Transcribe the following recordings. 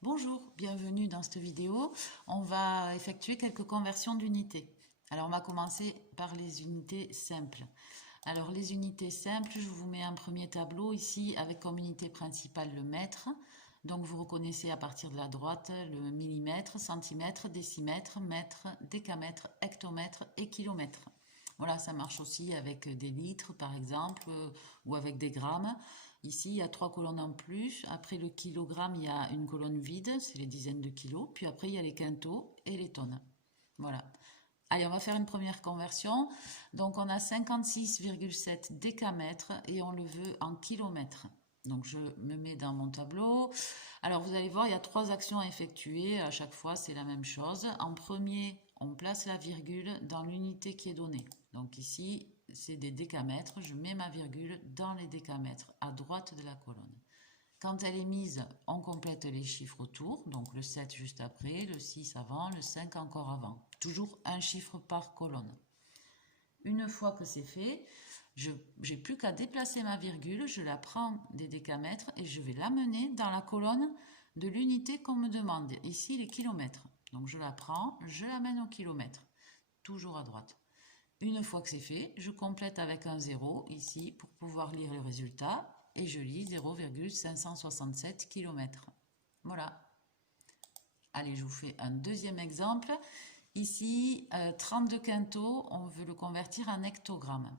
Bonjour, bienvenue dans cette vidéo. On va effectuer quelques conversions d'unités. Alors on va commencer par les unités simples. Alors les unités simples, je vous mets un premier tableau ici avec comme unité principale le mètre. Donc vous reconnaissez à partir de la droite le millimètre, centimètre, décimètre, mètre, décamètre, hectomètre et kilomètre. Voilà, ça marche aussi avec des litres par exemple ou avec des grammes. Ici, il y a 3 colonnes en plus. Après le kilogramme, il y a une colonne vide, c'est les dizaines de kilos. Puis après, il y a les quintaux et les tonnes. Voilà. Allez, on va faire une première conversion. Donc, on a 56,7 décamètres et on le veut en kilomètres. Donc, je me mets dans mon tableau. Alors, vous allez voir, il y a 3 actions à effectuer. À chaque fois, c'est la même chose. En premier, on place la virgule dans l'unité qui est donnée. Donc ici, c'est des décamètres. Je mets ma virgule dans les décamètres à droite de la colonne. Quand elle est mise, on complète les chiffres autour. Donc le 7 juste après, le 6 avant, le 5 encore avant. Toujours un chiffre par colonne. Une fois que c'est fait, je n'ai plus qu'à déplacer ma virgule. Je la prends des décamètres et je vais l'amener dans la colonne de l'unité qu'on me demande. Ici, les kilomètres. Donc je la prends, je l'amène au kilomètre. Toujours à droite. Une fois que c'est fait, je complète avec un 0 ici pour pouvoir lire le résultat et je lis 0,567 km. Voilà. Allez, je vous fais un deuxième exemple. Ici, 32 quintaux, on veut le convertir en hectogrammes.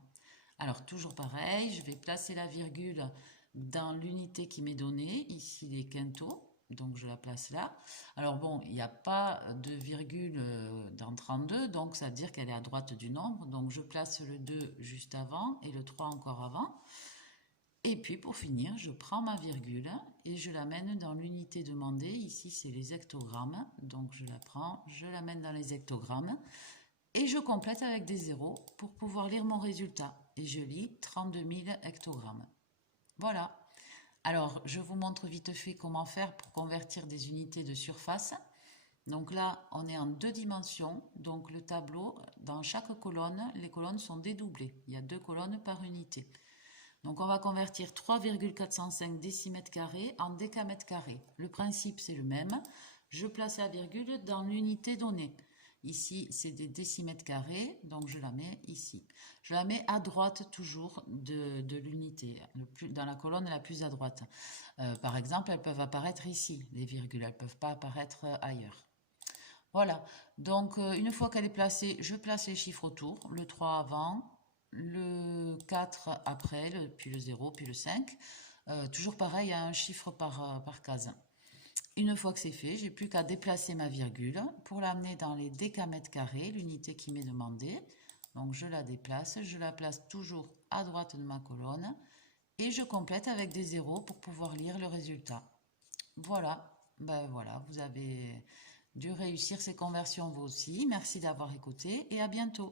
Alors, toujours pareil, je vais placer la virgule dans l'unité qui m'est donnée, ici les quintaux. Donc je la place là. Alors bon, il n'y a pas de virgule dans 32, donc ça veut dire qu'elle est à droite du nombre. Donc je place le 2 juste avant et le 3 encore avant. Et puis pour finir, je prends ma virgule et je l'amène dans l'unité demandée. Ici c'est les hectogrammes. Donc je la prends, je l'amène dans les hectogrammes. Et je complète avec des zéros pour pouvoir lire mon résultat. Et je lis 32 000 hectogrammes. Voilà. Alors, je vous montre vite fait comment faire pour convertir des unités de surface. Donc là, on est en 2 dimensions. Donc le tableau, dans chaque colonne, les colonnes sont dédoublées. Il y a 2 colonnes par unité. Donc on va convertir 3,405 décimètres carrés en décamètres carrés. Le principe, c'est le même. Je place la virgule dans l'unité donnée. Ici, c'est des décimètres carrés, donc je la mets ici. Je la mets à droite toujours de l'unité, dans la colonne la plus à droite. Par exemple, elles peuvent apparaître ici, les virgules, elles ne peuvent pas apparaître ailleurs. Voilà, donc une fois qu'elle est placée, je place les chiffres autour, le 3 avant, le 4 après, puis le 0, puis le 5. Toujours pareil, il y a un chiffre par case. Une fois que c'est fait, j'ai plus qu'à déplacer ma virgule pour l'amener dans les décamètres carrés, l'unité qui m'est demandée. Donc je la déplace, je la place toujours à droite de ma colonne et je complète avec des zéros pour pouvoir lire le résultat. Voilà, ben voilà, vous avez dû réussir ces conversions vous aussi. Merci d'avoir écouté et à bientôt.